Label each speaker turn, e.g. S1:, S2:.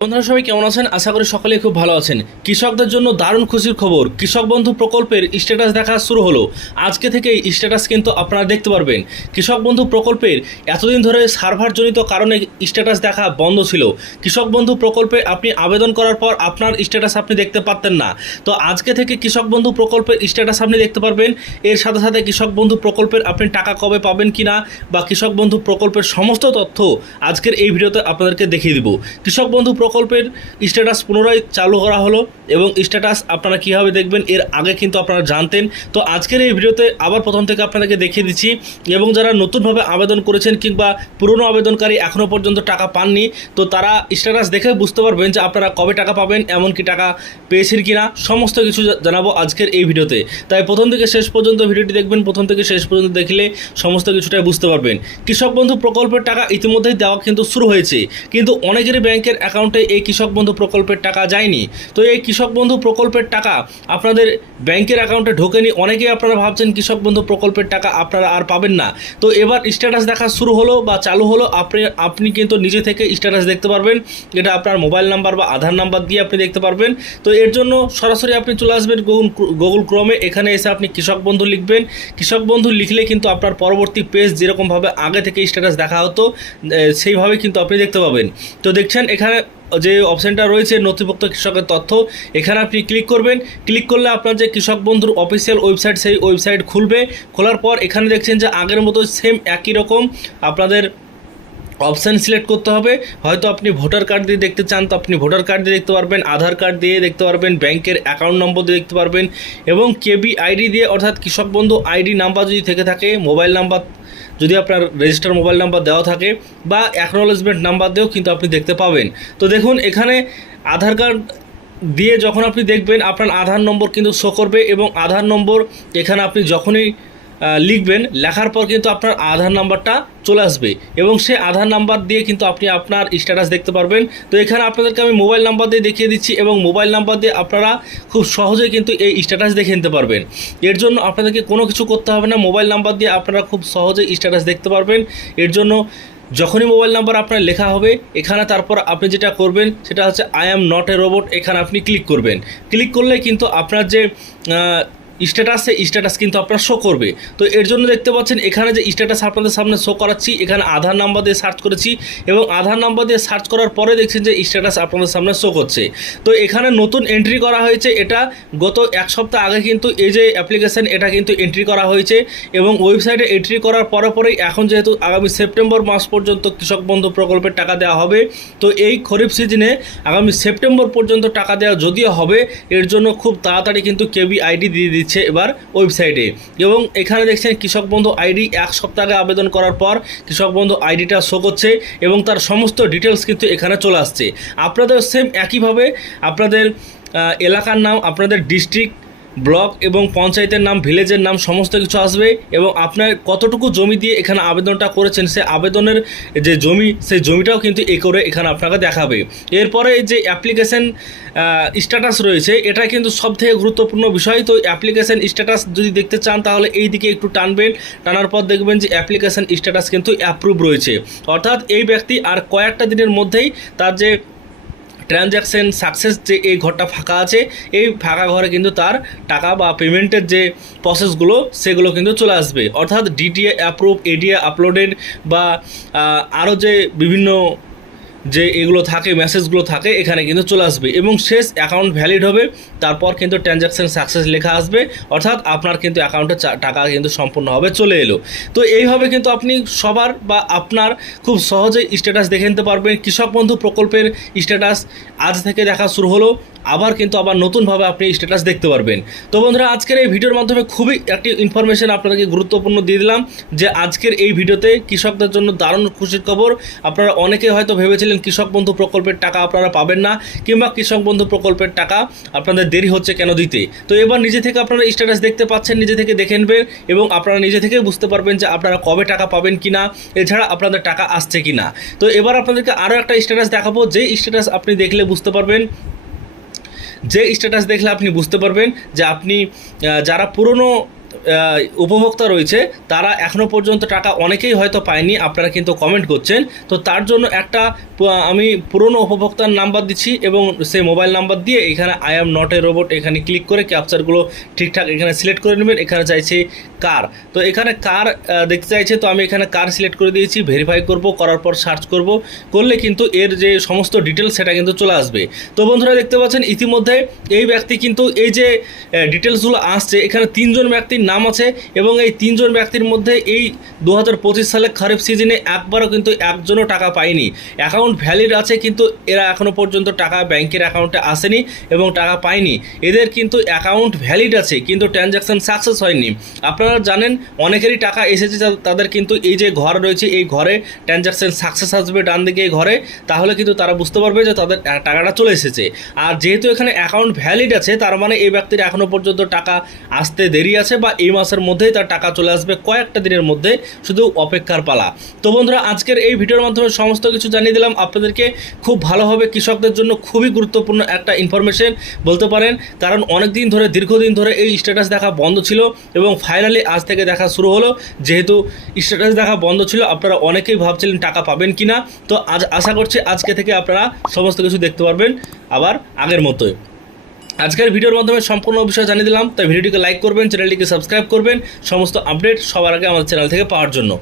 S1: বন্ধুরা, সবাই কেমন আছেন? আশা করি সকলেই খুব ভালো আছেন। কৃষকদের জন্য দারুণ খুশির খবর। কৃষক বন্ধু প্রকল্পের স্ট্যাটাস দেখা শুরু হলো। আজকে থেকে স্ট্যাটাস কিন্তু আপনারা দেখতে পারবেন। কৃষক বন্ধু প্রকল্পের এতদিন ধরে সার্ভারজনিত কারণে স্ট্যাটাস দেখা বন্ধ ছিল। কৃষক বন্ধু প্রকল্পে আপনি আবেদন করার পর আপনার স্ট্যাটাস আপনি দেখতে পারতেন না। তো আজকে থেকে কৃষক বন্ধু প্রকল্পের স্ট্যাটাস আপনি দেখতে পারবেন। এর সাথে সাথে কৃষক বন্ধু প্রকল্পের আপনি টাকা কবে পাবেন কি না বা কৃষক বন্ধু প্রকল্পের সমস্ত তথ্য আজকের এই ভিডিওতে আপনাদেরকে দেখিয়ে দিব। কৃষক বন্ধু প্রকল্পের স্ট্যাটাস পুনরায় চালু করা হলো এবং স্ট্যাটাস আপনারা কীভাবে দেখবেন এর আগে কিন্তু আপনারা জানতেন। তো আজকের এই ভিডিওতে আবার প্রথম থেকে আপনাদেরকে দেখিয়ে দিচ্ছি এবং যারা নতুনভাবে আবেদন করেছেন কিংবা পুরনো আবেদনকারী এখনও পর্যন্ত টাকা পাননি, তো তারা স্ট্যাটাস দেখে বুঝতে পারবেন যে আপনারা কবে টাকা পাবেন, এমনকি টাকা পেয়েছেন কিনা, সমস্ত কিছু জানাব আজকের এই ভিডিওতে। তাই প্রথম থেকে শেষ পর্যন্ত ভিডিওটি দেখবেন, প্রথম থেকে শেষ পর্যন্ত দেখলে সমস্ত কিছুটাই বুঝতে পারবেন। কৃষক বন্ধু প্রকল্পের টাকা ইতিমধ্যেই দেওয়া কিন্তু শুরু হয়েছে, কিন্তু অনেকেরই ব্যাংকের অ্যাকাউন্টে এই কৃষক বন্ধু প্রকল্পের টাকা যায়নি। তো এই কৃষক বন্ধু প্রকল্পের টাকা আপনাদের ব্যাংকের অ্যাকাউন্টে ঢোকেনি, অনেকেই আপনারা ভাবছেন কৃষক বন্ধু প্রকল্পের টাকা আপনারা আর পাবেন না। তো এবার স্ট্যাটাস দেখা শুরু হলো বা চালু হলো, আপনি আপনি কিন্তু নিজে থেকে স্ট্যাটাস দেখতে পারবেন। এটা আপনার মোবাইল নাম্বার বা আধার নাম্বার দিয়ে আপনি দেখতে পারবেন। তো এর জন্য সরাসরি আপনি চলে আসবেন গুগল গুগল ক্রোমে এখানে এসে আপনি কৃষক বন্ধু লিখবেন। কৃষক বন্ধু লিখলে কিন্তু আপনার পরবর্তী পেজ যেরকমভাবে আগে থেকে স্ট্যাটাস দেখা হতো সেইভাবে কিন্তু আপনি দেখতে পাবেন। তো দেখছেন এখানে যে অপশানটা রয়েছে নথিভুক্ত কৃষকের তথ্য, এখানে আপনি ক্লিক করবেন। ক্লিক করলে আপনার যে কৃষক বন্ধুর অফিসিয়াল ওয়েবসাইট সেই ওয়েবসাইট খুলবে। খোলার পর এখানে দেখছেন যে আগের মতো সেম একই রকম আপনাদের অপশান সিলেক্ট করতে হবে। হয়তো আপনি ভোটার কার্ড দিয়ে দেখতে চান, তো আপনি ভোটার কার্ড দিয়ে দেখতে পারবেন, আধার কার্ড দিয়ে দেখতে পারবেন, ব্যাংকের অ্যাকাউন্ট নম্বর দিয়ে দেখতে পারবেন এবং কেবি আইডি দিয়ে, অর্থাৎ কৃষক বন্ধু আইডি নাম্বার যদি থেকে থাকে মোবাইল নাম্বার যদি আপনার রেজিস্টার মোবাইল নাম্বার দেওয়া থাকে বা অ্যাকনোলেজমেন্ট নাম্বার দিয়েও কিন্তু আপনি দেখতে পাবেন। তো দেখুন, এখানে আধার কার্ড দিয়ে যখন আপনি দেখবেন, আপনার আধার নম্বর কিন্তু শো করবে এবং আধার নম্বর এখানে আপনি যখনই লিখবেন। লেখার পর কিন্তু আপনার আধার নাম্বারটা চলে আসবে এবং সেই আধার নাম্বার দিয়ে কিন্তু আপনি আপনার স্ট্যাটাস দেখতে পারবেন। তো এখানে আপনাদেরকে আমি মোবাইল নাম্বার দিয়ে দেখিয়ে দিচ্ছি এবং মোবাইল নাম্বার দিয়ে আপনারা খুব সহজে কিন্তু এই স্ট্যাটাস দেখে নিতে পারবেন। এর জন্য আপনাদেরকে কোনো কিছু করতে হবে না। মোবাইল নাম্বার দিয়ে আপনারা খুব সহজে স্ট্যাটাস দেখতে পারবেন। এর জন্য যখনই মোবাইল নাম্বার আপনার লেখা হবে, এখানে তারপর আপনি যেটা করবেন, সেটা হচ্ছে I am not a robot এখানে আপনি ক্লিক করবেন। ক্লিক করলে কিন্তু আপনার যে স্ট্যাটাস স্ট্যাটাস কিন্তু আপনার শো করবে। তো এর জন্য দেখতে পাচ্ছেন, এখানে যে স্ট্যাটাস আপনাদের সামনে শো করাচ্ছি, এখানে আধার নাম্বার দিয়ে সার্চ করেছি এবং আধার নাম্বার দিয়ে সার্চ করার পরে দেখছেন যে স্ট্যাটাস আপনাদের সামনে শো করছে। তো এখানে নতুন এন্ট্রি করা হয়েছে, এটা গত এক সপ্তাহ আগে কিন্তু এই যে অ্যাপ্লিকেশন এটা কিন্তু এন্ট্রি করা হয়েছে এবং ওয়েবসাইটে এন্ট্রি করার পরে পরেই এখন যেহেতু আগামী সেপ্টেম্বর মাস পর্যন্ত কৃষক বন্ধু প্রকল্পের টাকা দেওয়া হবে, তো এই খরিফ সিজনে আগামী সেপ্টেম্বর পর্যন্ত টাকা দেওয়া যদিও হবে, এর জন্য খুব তাড়াতাড়ি কিন্তু কেবি আইডি দিয়ে দিচ্ছে। এবার ওয়েবসাইটে। এবং এখানে দেখছেন কৃষক বন্ধু আইডি এক সপ্তাহে আবেদন করার পর কৃষক বন্ধু আইডিটা শো করছে এবং তার সমস্ত ডিটেলস কিন্তু এখানে চলে আসছে। আপনাদের সেম একইভাবে আপনাদের এলাকার নাম, আপনাদের ডিস্ট্রিক্ট ব্লক এবং পঞ্চায়েতের নাম, ভিলেজের নাম, সমস্ত কিছু আসবে এবং আপনার কতটুকু জমি দিয়ে এখানে আবেদনটা করেছেন, সে আবেদনের যে জমি, সেই জমিটাও কিন্তু এ করে এখানে আপনাকে দেখাবে। এরপরে যে অ্যাপ্লিকেশন স্ট্যাটাস রয়েছে, এটা কিন্তু সব থেকে গুরুত্বপূর্ণ বিষয়। তো অ্যাপ্লিকেশন স্ট্যাটাস যদি দেখতে চান, তাহলে এই দিকে একটু টানবেন। টানার পর দেখবেন যে অ্যাপ্লিকেশন স্ট্যাটাস কিন্তু অ্যাপ্রুভ রয়েছে। অর্থাৎ এই ব্যক্তি আর কয়েকটা দিনের মধ্যেই তার যে ট্রানজ্যাকশন সাকসেস যে এই ঘরটা ফাঁকা আছে, এই ফাঁকা ঘরে কিন্তু তার টাকা বা পেমেন্টের যে প্রসেসগুলো সেগুলো কিন্তু চলে আসবে। অর্থাৎ ডিটিএ অ্যাপ্রুভ এডিএ আপলোডেড বা আরও যে বিভিন্ন যে এগুলো থাকে মেসেজগুলো থাকে, এখানে কিন্তু চলে আসবে। এবং শেষ অ্যাকাউন্ট ভ্যালিড হবে, তারপর কিন্তু ট্রানজ্যাকশন সাকসেস লেখা আসবে, অর্থাৎ আপনার কিন্তু অ্যাকাউন্টে টাকা কিন্তু সম্পূর্ণভাবে চলে এলো। তো এইভাবে কিন্তু আপনি সবার বা আপনার খুব সহজেই স্ট্যাটাস দেখে নিতে পারবেন। কৃষক বন্ধু প্রকল্পের স্ট্যাটাস আজ থেকে দেখা শুরু হলো। আবার কিন্তু আবার নতুনভাবে আপনি স্ট্যাটাস দেখতে পারবেন। তো বন্ধুরা, আজকের এই ভিডিওর মাধ্যমে খুবই একটি ইনফরমেশন আপনাদেরকে গুরুত্বপূর্ণ দিয়ে দিলাম যে আজকের এই ভিডিওতে কৃষকদের জন্য দারুণ খুশির খবর। আপনারা অনেকে হয়তো ভেবেছিলেন কৃষক বন্ধু প্রকল্পের টাকা আপনারা পাবেন না, কিংবা কৃষক বন্ধু প্রকল্পের টাকা আপনাদের দেরি হচ্ছে কেন দিতে? তো এবার নিজে থেকে আপনারা স্ট্যাটাস দেখতে পাচ্ছেন, নিজে থেকে দেখে নেবেন এবং আপনারা নিজে থেকে বুঝতে পারবেন যে আপনারা কবে টাকা পাবেন কি না এছাড়া আপনাদের টাকা আসছে কি না তো এবার আপনাদেরকে আরও একটা স্ট্যাটাস দেখাবো যে স্ট্যাটাস আপনি দেখলে বুঝতে পারবেন যে স্ট্যাটাস দেখলে আপনি বুঝতে পারবেন যে আপনি যারা পুরনো উপভোক্তা রয়েছে, তারা এখনও পর্যন্ত টাকা অনেকেই হয়তো পায়নি, আপনারা কিন্তু কমেন্ট করছেন। তো তার জন্য একটা আমি পুরনো উপভোক্তার নাম্বার দিচ্ছি এবং সেই মোবাইল নাম্বার দিয়ে এখানে I am not a robot এখানে ক্লিক করে ক্যাপচারগুলো ঠিকঠাক এখানে সিলেক্ট করে নেবেন, এখানে চাইছে কার তো এখানে কার দেখতে চাইছে, তো আমি এখানে কার সিলেক্ট করে দিয়েছি ভেরিফাই করব, করার পর সার্চ করব, করলে কিন্তু এর যে সমস্ত ডিটেলস সেটা কিন্তু চলে আসবে। তো বন্ধুরা দেখতে পাচ্ছেন, ইতিমধ্যে এই ব্যক্তি কিন্তু এই যে ডিটেলসগুলো আসছে, এখানে তিনজন ব্যক্তির নাম আছে এবং এই তিনজন ব্যক্তির মধ্যে এই দু হাজার পঁচিশ সালে খারিফ সিজনে একবারও কিন্তু একজনও টাকা পায়নি। অ্যাকাউন্ট ভ্যালিড আছে কিন্তু এরা এখনও পর্যন্ত টাকা ব্যাংকের অ্যাকাউন্টে আসেনি এবং টাকা পায়নি। এদের কিন্তু অ্যাকাউন্ট ভ্যালিড আছে কিন্তু ট্রানজ্যাকশন সাকসেস হয়নি। আপনারা জানেন অনেকেরই টাকা এসেছে তাদের কিন্তু এই যে ঘর রয়েছে, এই ঘরে ট্রানজ্যাকশন সাকসেস আসবে ডান দিকে এই ঘরে, তাহলে কিন্তু তারা বুঝতে পারবে যে তাদের টাকাটা চলে এসেছে। আর যেহেতু এখানে অ্যাকাউন্ট ভ্যালিড আছে, তার মানে এই ব্যক্তির এখনও পর্যন্ত টাকা আসতে দেরি আছে বা এই মাসের মধ্যেই তার টাকা চলে আসবে কয়েকটা দিনের মধ্যে শুধু অপেক্ষার পালা। তো বন্ধুরা, আজকের এই ভিডিওর মাধ্যমে সমস্ত কিছু জানিয়ে দিলাম। আপনাদেরকে খুব ভালোভাবে কৃষকদের জন্য খুবই গুরুত্বপূর্ণ একটা ইনফরমেশন বলতে পারেন। কারণ অনেক দিন ধরে, দীর্ঘদিন ধরে এই স্ট্যাটাস দেখা বন্ধ ছিল এবং ফাইনালি আজ থেকে দেখা শুরু হলো। যেহেতু স্ট্যাটাস দেখা বন্ধ ছিল, আপনারা অনেকেই ভাবছিলেন টাকা পাবেন কি না তো আজ আশা করছি আজকে থেকে আপনারা সমস্ত কিছু দেখতে পারবেন। আবার আগের মতোই। আজকের ভিডিওর মাধ্যমে সম্পূর্ণ বিষয় জানিয়ে দিলাম, তাই ভিডিওটিকে লাইক করবেন চ্যানেলটিকে সাবস্ক্রাইব করবেন, সমস্ত আপডেট সবার আগে আমাদের চ্যানেল থেকে পাওয়ার জন্য।